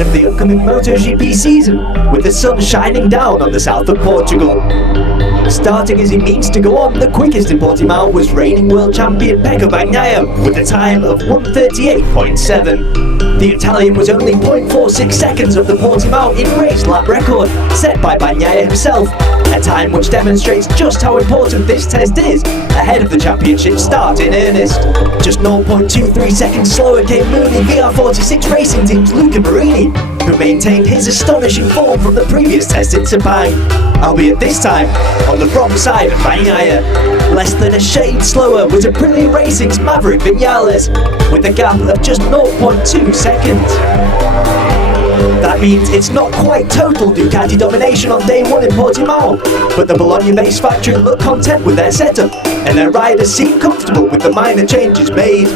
of the upcoming MotoGP season, with the sun shining down on the south of Portugal. Starting as he means to go on, the quickest in Portimao was reigning world champion Pecco Bagnaia with a time of 1:38.7. The Italian was only 0.46 seconds off the Portimao in-race lap record, set by Bagnaia himself, a time which demonstrates just how important this test is ahead of the championship start in earnest. Just 0.23 seconds slower came Mooney VR46 Racing Team's Luca Marini, who maintained his astonishing form from the previous test in Sepang, albeit this time on the wrong side of Bagnaia. Less than a shade slower was Aprilia Racing's Maverick Vinales, with a gap of just 0.2 seconds. That means it's not quite total Ducati domination on day one in Portimao, but the Bologna-based factory look content with their setup, and their riders seem comfortable with the minor changes made.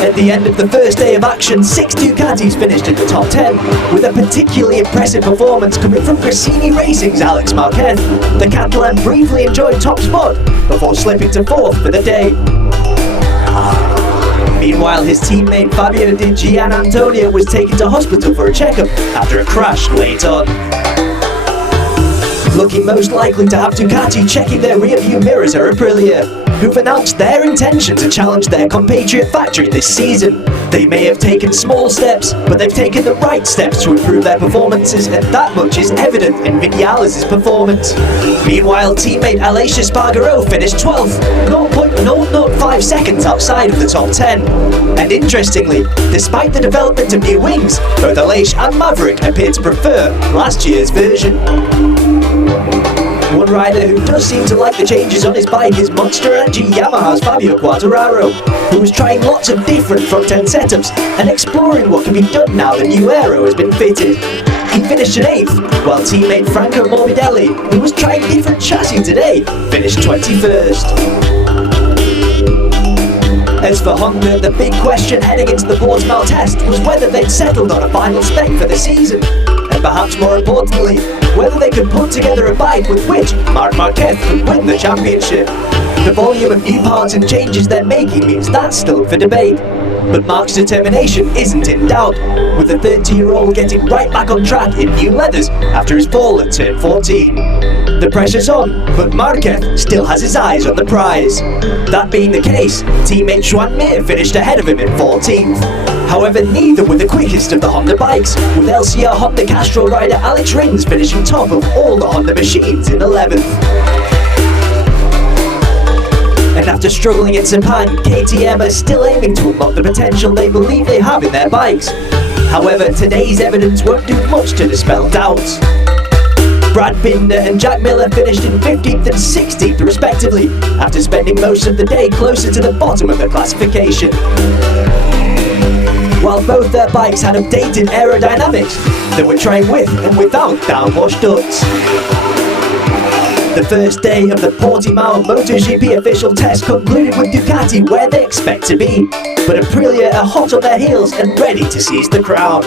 At the end of the first day of action, 6 Ducatis finished in the top 10, with a particularly impressive performance coming from Gresini Racing's Alex Marquez. The Catalan briefly enjoyed top spot before slipping to 4th for the day. Meanwhile, his teammate Fabio Di Gianantonio was taken to hospital for a checkup after a crash late on. Looking most likely to have Ducati checking their rearview mirrors are Aprilia, who've announced their intention to challenge their compatriot factory this season. They may have taken small steps, but they've taken the right steps to improve their performances, and that much is evident in Vinales' performance. Meanwhile, teammate Aleix Espargaro finished 12th, 0.005 seconds outside of the top 10. And interestingly, despite the development of new wings, both Aleix and Maverick appear to prefer last year's version. One rider who does seem to like the changes on his bike is Monster Energy Yamaha's Fabio Quartararo, who was trying lots of different front-end setups and exploring what can be done now the new aero has been fitted. He finished in 8th, while teammate Franco Morbidelli, who was trying different chassis today, finished 21st. As for Honda, the big question heading into the Portimao test was whether they'd settled on a final spec for the season, and perhaps more importantly, whether they could put together a bike with which Marc Marquez could win the championship. The volume of new parts and changes they're making means that's still up for debate, but Marc's determination isn't in doubt, with the 30-year-old getting right back on track in new leathers after his fall at turn 14. The pressure's on, but Marquez still has his eyes on the prize. That being the case, teammate Joan Mir finished ahead of him in 14th. However, neither were the quickest of the Honda bikes, with LCR Honda Castrol rider Alex Rins finishing top of all the Honda machines in 11th. And after struggling in Sepang, KTM are still aiming to unlock the potential they believe they have in their bikes. However, today's evidence won't do much to dispel doubts. Brad Binder and Jack Miller finished in 15th and 16th respectively, after spending most of the day closer to the bottom of the classification. While both their bikes had updated aerodynamics, they were trying with and without downwash ducts. The first day of the Portimao MotoGP official test concluded with Ducati where they expect to be, but Aprilia are hot on their heels and ready to seize the crown.